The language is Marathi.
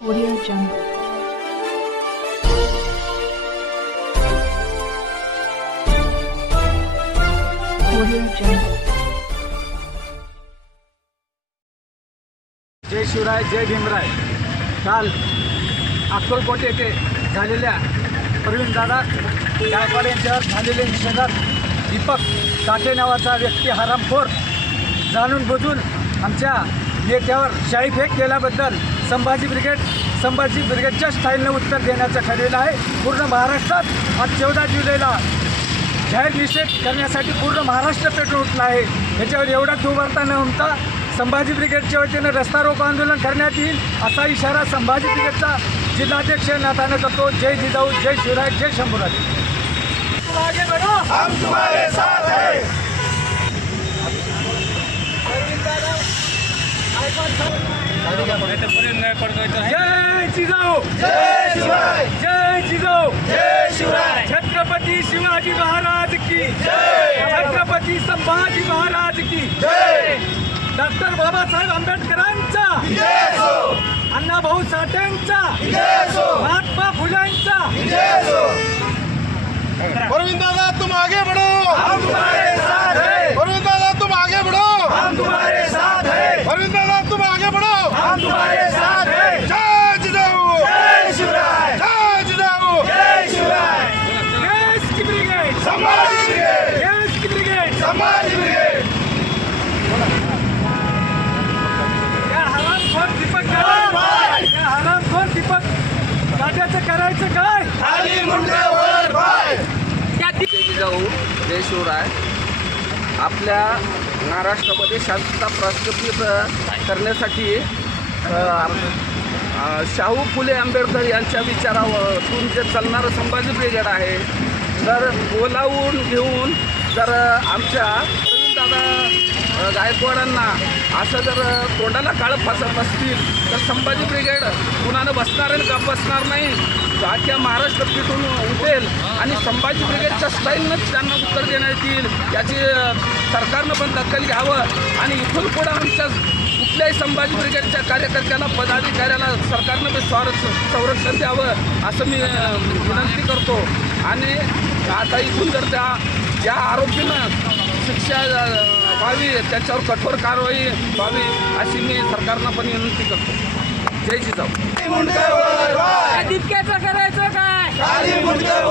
Audio Jungle. Audio Jungle. जय शिवराय, जय भीमराय. काल अक्कलकोट येथे झालेल्या प्रवीणदादा गायकवाड यांच्यावर झालेले निषेधात दीपक काटे नावाचा व्यक्ती हरामखोर जाणून बुजून आमच्या नेत्यावर शाईफेक केल्याबद्दल संभाजी ब्रिगेडच्या स्टाईलनं उत्तर देण्याचं ठरलेलं आहे. पूर्ण महाराष्ट्रात आज 14 जुलैला जाहीर निषेध करण्यासाठी पूर्ण महाराष्ट्र पेटून उठला आहे. ह्याच्यावर एवढाच उभारता न होता संभाजी ब्रिगेडच्या वतीनं रस्ता रोको आंदोलन करण्यात येईल असा इशारा संभाजी ब्रिगेडचा जिल्हाध्यक्ष नातानं करतो. जय जिजाऊ, जय शिवराय, जय शंभूराज. आगे बढ़ो, हम तुम्हारे साथ हैं. जय जिजाऊ, जय शिवराय, जय जिजाऊ, जय शिवराय, छत्रपती शिवाजी महाराज की जय. छत्रपती संभाजी महाराज की जय. डॉक्टर बाबासाहेब आंबेडकरांचा, जय हो, अण्णाभाऊ साठेंचा, जय हो, महात्मा फुलेंचा. जय हो. दादा तुम आगे बढ़ो, हम तुम्हारे साथ हैं. दादा तुम आगे बढ़ो, हम तुम्हारे साथ हैं. दादा तुम आगे बढ़ो. हम तुम्हारे साथ हैं. जय जिजाऊ, जय शिवराय, जय जिजाऊ, जय शिवराय. देश की ब्रिगेड, संभाजी ब्रिगेड, देश की ब्रिगेड. संभाजी ब्रिगेड. या हरामखोर दीपक काट्याचं करायचं काय? खाली मुंड्यावर पाय. जिजाऊ, जय शिवराय. आपल्या महाराष्ट्रामध्ये शांतता प्रस्थापित करण्यासाठी शाहू फुले आंबेडकर यांच्या विचारातून जे चालणारं संभाजी ब्रिगेड आहे, तर बोलावून घेऊन जर आमच्या प्रवीणदादा गायकवाडांना असं जर तोंडाला काळं फासत असतील तर संभाजी ब्रिगेड कुणानं बसणार आणि का बसणार नाही. अख्ख्या महाराष्ट्र पिटून उठेल आणि संभाजी ब्रिगेडच्या स्टाईलनंच त्यांना उत्तर देण्यात येईल. याची सरकारनं पण दखल घ्यावं आणि इथून पुढं आमच्या कुठल्याही संभाजी ब्रिगेडच्या कार्यकर्त्याला पदाधिकाऱ्याला सरकारनं बी संरक्षण द्यावं असं मी विनंती करतो. आणि आता इथून जर ज्या आरोपीनं शिक्षा व्हावी त्याच्यावर कठोर कारवाई व्हावी अशी मी सरकारनं पण विनंती करतो. जय जिजाऊ. मुंड्यावर पाय. तितक्याचं करायचं काय? खाली मुंड्यावर